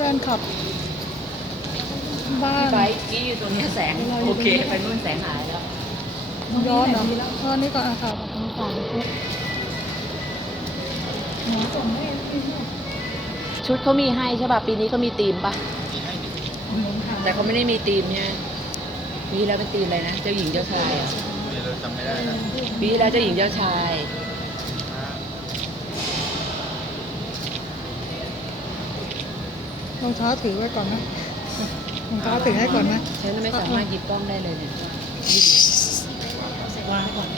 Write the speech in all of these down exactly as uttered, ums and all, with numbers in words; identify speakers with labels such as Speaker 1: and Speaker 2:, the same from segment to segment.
Speaker 1: นคลับบ้าน
Speaker 2: ไบค์กี้อยู่ตรงนี้แสงโอเคไปนู่นแสงหายแล้ว
Speaker 1: ย้อนเหรอย้อนนี่ก่อนอะค่ะ
Speaker 2: ชุดเขามีให้ใช่ป่ะปีนี้เขามีธีมป่ะแต่เขาไม่ได้มีธีมเนี่ยปีแล้วเป็นธีมอะไรนะเจ้าหญิงเจ้าชายอ่ะ
Speaker 3: จำไม่ได้นะ
Speaker 2: ปีแล้วเจ้าหญิงเจ้าชาย
Speaker 1: รองเท้าถือไว้ก่อนนะรองเท้าถือให้ก่อนนะ
Speaker 2: ฉันไม่สามารถหยิบกล้องได้เลยเนี่ยวางก่อน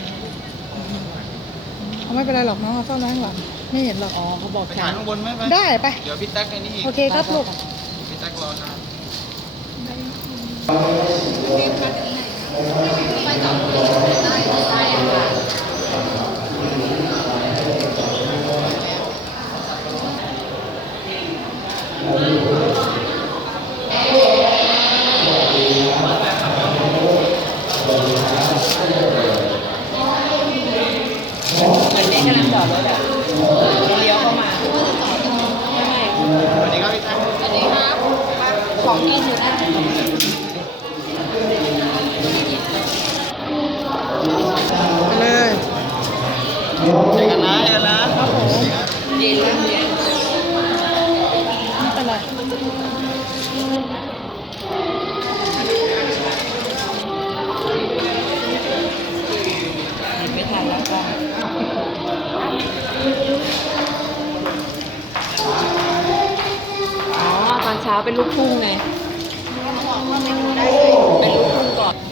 Speaker 1: เอาไม่เป็นไรหรอกน้องเอาซ่อนไว้ข้างหลังไม่เห็นหรอก
Speaker 2: อ๋อเขาบอก
Speaker 3: ไป
Speaker 2: ฉั
Speaker 3: ถ่าย
Speaker 2: น
Speaker 3: ข้างบนไหมไป
Speaker 1: ได้ไป
Speaker 3: เดี๋ยวพี่แท็กไอ้นี่
Speaker 1: โอเคครับลูก
Speaker 3: พี่แท็กรอนาน
Speaker 2: เหมือนเด็กกำลังจอดรถอ่ะเลี้ยวเข้ามาไม่ไม่
Speaker 3: สวัสดีครับพี่แท็ก
Speaker 2: สวัสดีครับของกินอยู่นะ
Speaker 1: ไปเลย
Speaker 3: เจอกันนะเจอกันนะครับ
Speaker 1: ผม
Speaker 2: เย็นเริ่มเย็น
Speaker 1: ไม่เป็นไร
Speaker 2: ไม่ทันแล้วก็อ๋อตอนเช้าเป็นลูกทุ่งไงเป็นลูกทุ่งก่อน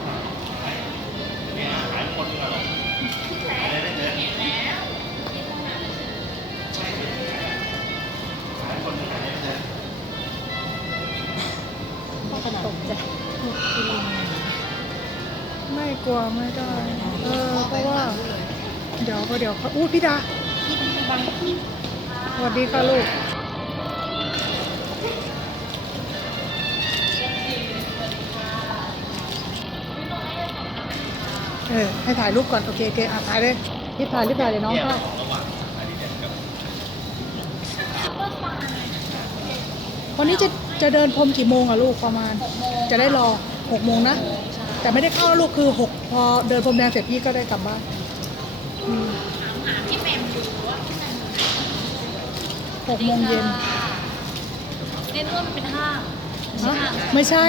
Speaker 2: ตกใจ
Speaker 1: ไม่กลัวไม่ได้เออเพราะว่าเดี๋ยวก็เดี๋ยวอู้พี่ดาสวัสดีค่ะลูกเออให้ถ่ายรูปก่อนโอเคโอเคอ่ะถ่ายเลยรีบถ่ายรีบถ่ายเลยน้องเข้าวันนี้จะจะเดินพรมกี่โมงอะลูกประมาณจะได้รอหกโมงนะแต่ไม่ได้เข้าลูกคือหกพอเดินพรมแดงเสร็จพี่ก็ได้กลับบ้านอืมหกโมงเย็น
Speaker 4: เน้นว่ามันเป็นห้าง
Speaker 1: ฮะไม่ใช่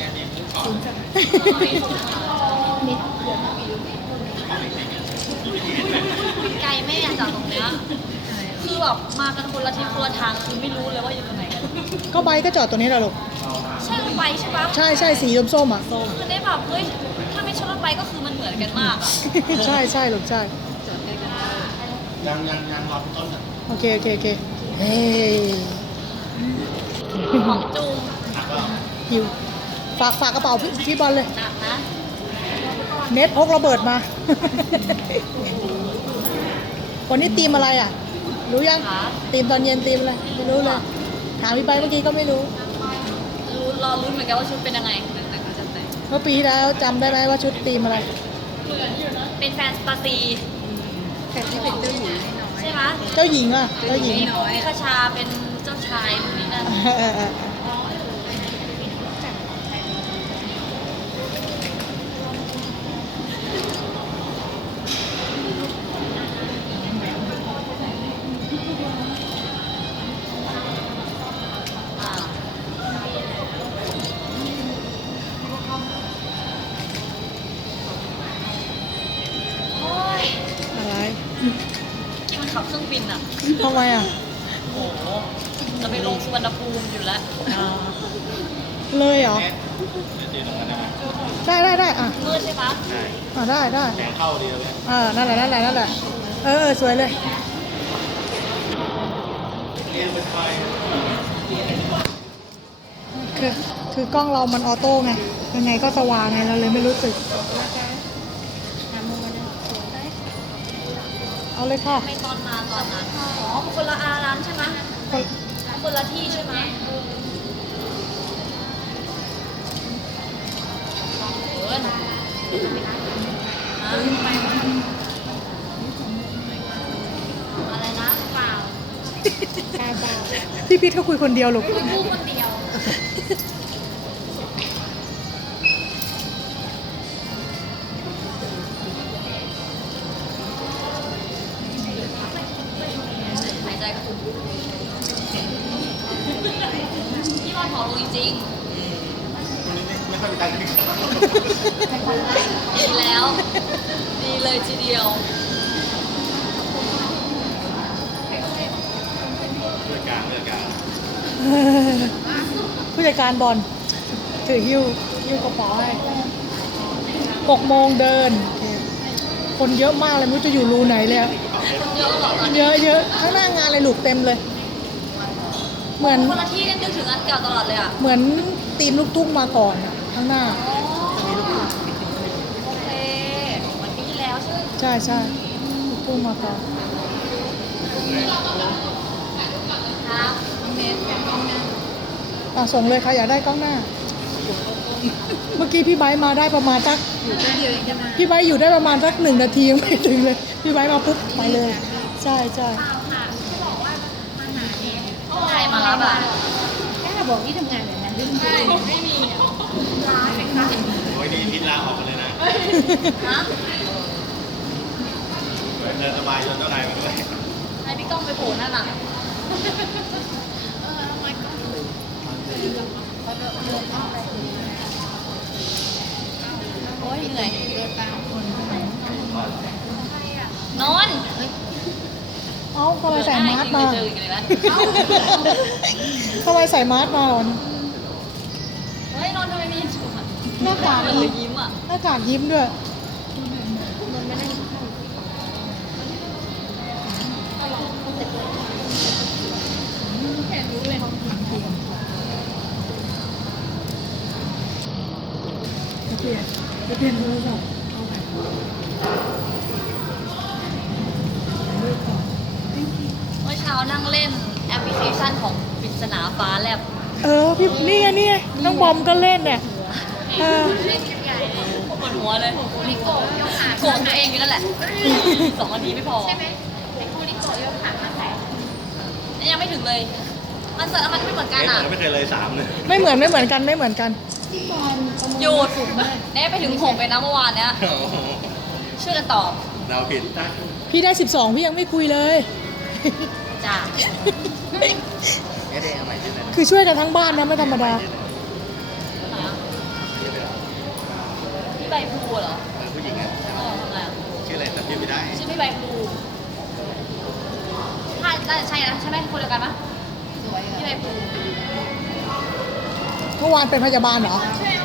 Speaker 4: ไกลแม่จากตรงเนี้ยคือแบบมากันคนละทิศคนละทางคือไม่รู้เลยว่าอยู่ตรงไหนกัน
Speaker 1: ก็ไบค์ก็จอดตัวนี้แหละลูก
Speaker 4: ใช่รถไฟใช่ปะ
Speaker 1: ใช่ใช่สีส้มๆอ่ะ
Speaker 4: คือได้แบบเฮ้ยถ้าไม่ใช่รถไฟก็คือมันเหมือนกันมากอะ
Speaker 1: ใช่ใช่ลูกใช่
Speaker 3: ยังยังยังรอพี่ต้นอ่ะ
Speaker 1: โอเคโอเคโอเคเฮ้ย
Speaker 4: ของจูง
Speaker 1: หิวฝากฝากกระเป๋าพี่พี่บอลเลย
Speaker 4: หนักนะ
Speaker 1: เน็ตพกระเบิดมา วันนี้ตีมอะไรอ่ะ รู้ยัง
Speaker 4: คะ
Speaker 1: ตีมตอนเย็นตีมอะไรไม่รู้เลยถามพี่ไปเมื่อกี้ก็ไม่รู้
Speaker 4: รู้รอรุ้นเหมือนกันว่าชุดเป็นยังไงแต่ก็จะแต่ง
Speaker 1: เมื่อปีที่แล้วจำได้ไหมว่าชุดตีมอะไร
Speaker 4: เป็นแฟนสปาซี
Speaker 2: แต่ที่เป็นเจ้าหญิง
Speaker 4: ใช่ไหม
Speaker 1: เจ้าหญิงอ่ะเจ้าหญิง
Speaker 4: มีพวกพี่คชาเป็นเจ้าชายคนนี้นั่น
Speaker 1: เออเออเอออะไร
Speaker 4: ที่มันขับเครื่องบินอ่ะ
Speaker 1: ทำไมอ่ะ
Speaker 4: โอ้โหจะไปลงสุวรรณภูมิอยู่แล้ว
Speaker 1: เลยเหรอ ได้ได้ได้อ่ะ
Speaker 4: มืดใช่ปะ
Speaker 1: อ่ะได้ได้
Speaker 3: แสงเข้าดีเลย
Speaker 1: อ่านั่นแหละนั่นแหละนั่นแหละเออเออสวยเลย
Speaker 3: เรียนเป็นไฟ
Speaker 1: คือคือกล้องเรามันออโต้ไงยังไงก็สว่างไงเราเลยไม่รู้สึกเอาเลยค่ะ
Speaker 4: ไม่ตอนมาตอนนั้น อ๋อคนละอาร้านใช่ไหม
Speaker 1: คน
Speaker 4: คนละที่ใช่ไหมเอิญฮะอะไรนะเปล่า
Speaker 1: เปล่าพี่พีทเขาคุยคนเดียวลูก
Speaker 4: คุยคู่คนเดียวหายใจกระตุกพี่บอลผอมลงจริง
Speaker 3: วันนี้ไม่ค่อยมีการกินข้าว
Speaker 4: ๆดีแล้ว ดีเลยทีเดียว
Speaker 3: เรื่องการเรื่องการ
Speaker 1: ผู้จัดการบอลถือหิ้วหิ้วกระเป๋าให้หกโมงเดินโอเคคนเยอะมากเลยไม่รู้จะอยู่รูไหนเลยอะ
Speaker 4: เยอะเหรอตอน
Speaker 1: เย
Speaker 4: นี้
Speaker 1: อะเยอะข้างหน้างานเลยลูกเต็มเลย เหมือน
Speaker 4: คนละที่กันนึกถึงอันเก่าตลอดเลยอ่ะ
Speaker 1: เหมือนทีมลูกทุ่งมาก่อนอะข้างหน้า
Speaker 4: อ๋อโอเคเหมือนปีที่แล้วใช่ไหม
Speaker 1: ใช่ใช่ลูกทุ่งมาก่อน
Speaker 4: ครับเมสเป็นกล้องหน้า
Speaker 1: อ่ะส่งเลยใครอยากได้กล้องหน้า เมื่อกี้พี่ไบร์ทมาได้ประมาณสัก
Speaker 4: อยู่แค่เดียวเองใช่ไหม
Speaker 1: พี่ไบร์ทอยู่ได้ประมาณสักหนึ่งนาทียังไม่ถึงเลย พี่ไบร์ทมาปุ๊บไปเลย ใช่ใช่
Speaker 4: ใครมารับอ่ะ
Speaker 2: แค่บอกที่ทำงานแบบนั้น
Speaker 4: ใช่ไม่มีร้านเป็นร้าน
Speaker 3: โอ้ยนี่ทิศลาออกกันเลยนะ
Speaker 4: ฮะ
Speaker 3: เดินสบายจนเจ้านายมาด้วย
Speaker 4: ให้พี่ก้องไปโผล่หน้าหลังโอ้ยเหนื่อยนอน
Speaker 1: เอ้าทำไมใส่มาสก์มา
Speaker 4: เจออีกเลยนะ
Speaker 1: ทำไมใส่มาสก์มาวันนี้
Speaker 4: เฮ้ยนอนทำไมมีชูอ่ะ
Speaker 1: หน้ากาก
Speaker 4: มันเลยยิ้มอ่ะ
Speaker 1: หน้ากากยิ้มด้วย จะเปลี่ยนจะเปลี่ยนโทรศัพท์เอาไป
Speaker 4: เมื่อเช้านั่งเล่นแอปพลิเคชันของปริศนาฟ้าแลบ
Speaker 1: เออพี่นี่ไงนี่ไงน้องบอมก็เล่นเนี่ยเออ
Speaker 4: เล่นกันใหญ่เลยปวดหัวเลยลิโกะยกขาโกงตัวเองอยู่นั่นแหละสองนาทีไม่พอใช่ไหมลิโกลิโกะยกขามาใส่ยังไม่ถึงเลย มันเสร็จแล้วมันไม่เหมือนกัน
Speaker 3: เอ๊ะ
Speaker 4: อ่ะ
Speaker 3: ผมไม่เคยเลยสามเลย
Speaker 1: ไม่เหมือนไม่เหมือนกันไม่เหมือนกัน
Speaker 4: หยุดเน่ไปถึงหกไปนะเมื่อวานเนี้ย
Speaker 3: โอ้โห
Speaker 4: ช่วยกันตอบ
Speaker 3: เราผิด
Speaker 1: พี่ได้สิบสองพี่ยังไม่คุยเลย
Speaker 4: จ้า
Speaker 3: ไม่ได้เอาใหม่ใช่ไหม
Speaker 1: คือช่วยกันทั้งบ้านนะไม่ธรรมดา
Speaker 4: พี่ใบพลูเหรอ
Speaker 3: เออผู้หญิงอ่ะ
Speaker 4: เออทำไมอะ
Speaker 3: ชื่ออะไรแต่พี่ไม่ได้
Speaker 4: ชื่อพี่ใบพลูถ้าน่าจะใช่นะใช่ไหมคนเดียวกันปะพี่ใบพลู
Speaker 1: เมื่อวานเป็นพยาบาลเหรอ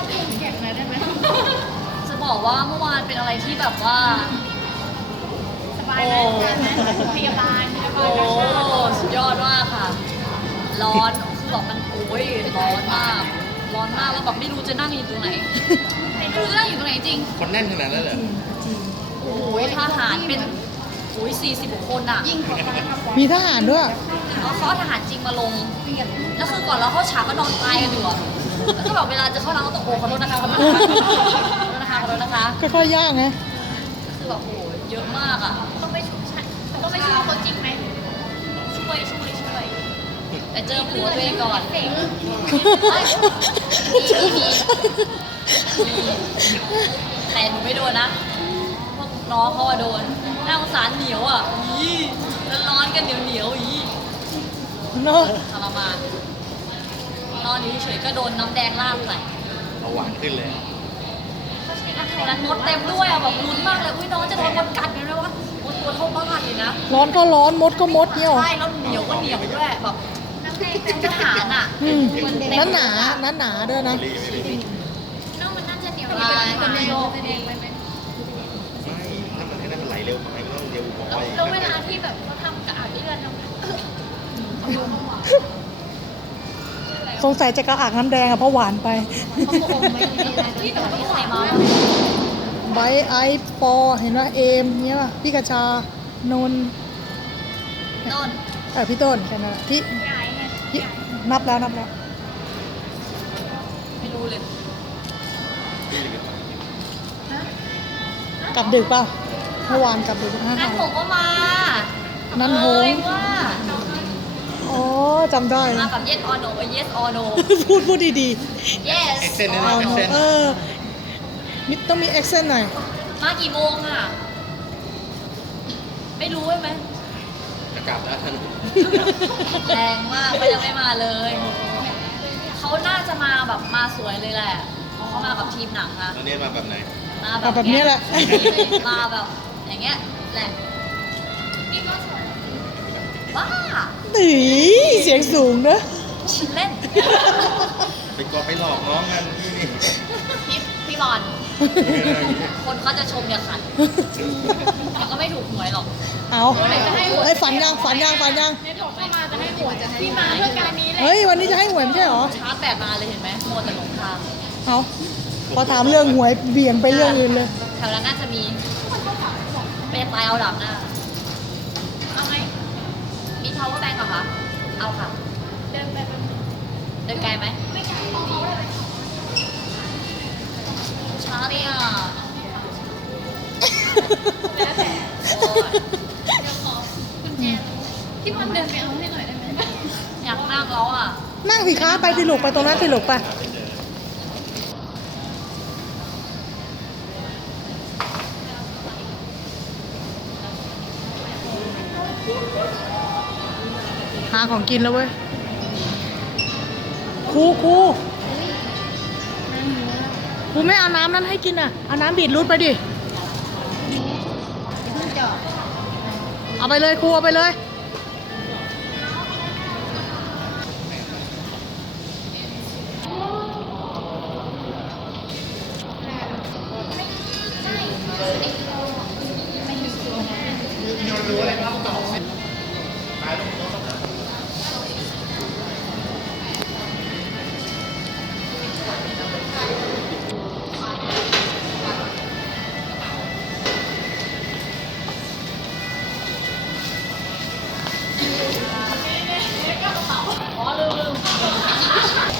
Speaker 4: จะบอกว่าเมื่อวานเป็นอะไรที่แบบว่าสบายไหมพยาบาลโอ้สุดยอดมากค่ะ ร้อนคือแบบมันโอ้ยร้อนมาก ร้อนมากแล้วแบบไม่รู้จะนั่งอยู่ตรงไหนไม่รู้จะนั่งอยู่ตรงไหนจริง
Speaker 3: คนแน่นขนาดนั้นเลย
Speaker 4: โอ้ยทหารเป็นโอ้ยสี่สิบคนอ่ะ
Speaker 1: มีทหารด้วย
Speaker 4: แล้วเขาเอาทหารจริงมาลง แล้วคือก่อนเราเข้าฉากก็นอนตายกันอยู่อะแล้วก็แบบเวลาจะเข้าน้ำก็ตะโกนขอโทษนะคะขอโทษนะคะขอโทษนะคะขอโทษนะคะ
Speaker 1: ก็ค่อยๆย่างไง
Speaker 4: คือแบบโอ้โหเยอะมากอ่ะ ต้องไปช่วยต้องไปช่วยเขาจริงไหมช่วยช่วยช่วยแต่เจอผัวตัวเองก่อนมีมีมีแต่หนูไม่โดนนะพวกน้องเขาอะโดนน่าสงสารเหนียวอ่ะอีแล้วร้อนกันเหนียวเหนียวๆอี
Speaker 1: เนาะ
Speaker 4: ทรมานนอนอยู่เฉยๆก็โดนน้ำแดงลาดใส่
Speaker 3: เอาหวานขึ้นเลย
Speaker 4: แล้วแถวนั้นมดเต็มด้วยอ่ะแบบลุ้นมากเลยอุ้ยน้องจะโดนมดกัดไหมวะมดตัวเท่าบ้านเลยนะ
Speaker 1: ร้อนก็ร้อนมดก็มดเนี่ยหรอ
Speaker 4: ใช่แล้วเหนียวก็เหนียวด้วยแบบทหารอ่ะ
Speaker 1: อืมนั้นหนานั้นหนาด้วยนะ
Speaker 3: รีไม่มี
Speaker 4: น้องมันน่าจะเหนียวลายเป็นโรคเองไหม
Speaker 3: ไม่ถ้ามันให้นั่นมันไหลเร็วไปมันต้องเร็วพอ
Speaker 4: แล้วเวลาที่แบบเขาทำกระอาดเลือด
Speaker 1: สงสัยจะกระอักน้ำแดงอะเพราะหวานไป
Speaker 4: ที่แบบนี้ใครมา
Speaker 1: ไบร์ทไอซ์ปอเห็นว่าเอมเนี้ยป่ะพี่กระชานนท์
Speaker 4: ต้น
Speaker 1: เออพี่ต้นแค่นั้นแหละพี่พี่นับแล้วนับแล้ว
Speaker 4: ไม่รู้เลย
Speaker 1: กลับดึกเปล่าเมื่อวานกลับดึกห้า
Speaker 4: นั่นผมก็มา
Speaker 1: นั่นโห
Speaker 4: เอ้
Speaker 1: ง
Speaker 4: ยว่า
Speaker 1: อ๋ออ๋อจำได้
Speaker 4: มากับ yes or no yes or no
Speaker 1: พูดพูดดี
Speaker 4: yes
Speaker 3: เอ็กเซนด้วย
Speaker 1: ๆ
Speaker 3: นะ
Speaker 1: เอา
Speaker 3: เอ็กเซน
Speaker 1: เออมิต้องมีเอ็กเซนหน่อย
Speaker 4: มากี่โมงอ่ะ ไม่รู้ใช่ไหม
Speaker 3: จะกลับแล้วท่าน
Speaker 4: แรงมากเขายังไม่มาเลย เขาน่าจะมาแบบมาสวยเลยแหละเพราะเขามากับทีมหนังอะ
Speaker 3: แล้วเนี่ยมาแบบไหน
Speaker 4: มา
Speaker 1: เอาแบบนี้แหละ
Speaker 4: มาแบบอย่างเงี้ยแหละนี่ก็สวยว้า
Speaker 1: ตีเสียงสูงเนอะ
Speaker 4: ชินเล่น
Speaker 3: ไปกอไปหลอกน้องกันที่นี่
Speaker 4: พี่พี่บอล คนเขาจะชมอย่าขัดแต่ก็ไม่ถูกหวยหรอก
Speaker 1: เอาไอ้ยฝันยังฝันยังฝันยัง
Speaker 4: พี่มาเพื่อการนี้เลย
Speaker 1: เฮ้ยวันนี้จะให้หวยไม่ใช่เหรอ
Speaker 4: ชาร์จแบบมาเลยเห็นไหมโมวแต่หลงทาง
Speaker 1: เอาพอถามเรื่องหวยเบี่ยงไปเรื่องอื่นเลย
Speaker 4: แถวนั้นน่าจะมีเป็นตายเอาดับหน้าเอาไหมมี power bank เหรอคะเอาค่ะ เดินไปเดินไกลไหมไม่ไกลช้าเนี่ยแล้วแต่โอ้ยเดี๋ยวขอกุญแจพี่บอลเดินไปเอาให้หน่อยได้ไหมอยากนั่งแล้วอ่ะ
Speaker 1: นั่งสิคะไปสิลูกไปตรงนั้นสิลูกไปหาของกินแล้วเว้ยครูครูครูไม่เอาน้ำนั้นให้กินอ่ะเอาน้ำบีทรูทไปดิเอาไปเลยครูเอาไปเลย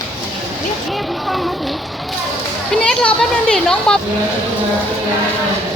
Speaker 1: พี่เนทรอแป๊บนึงดิน้องบ๊อบ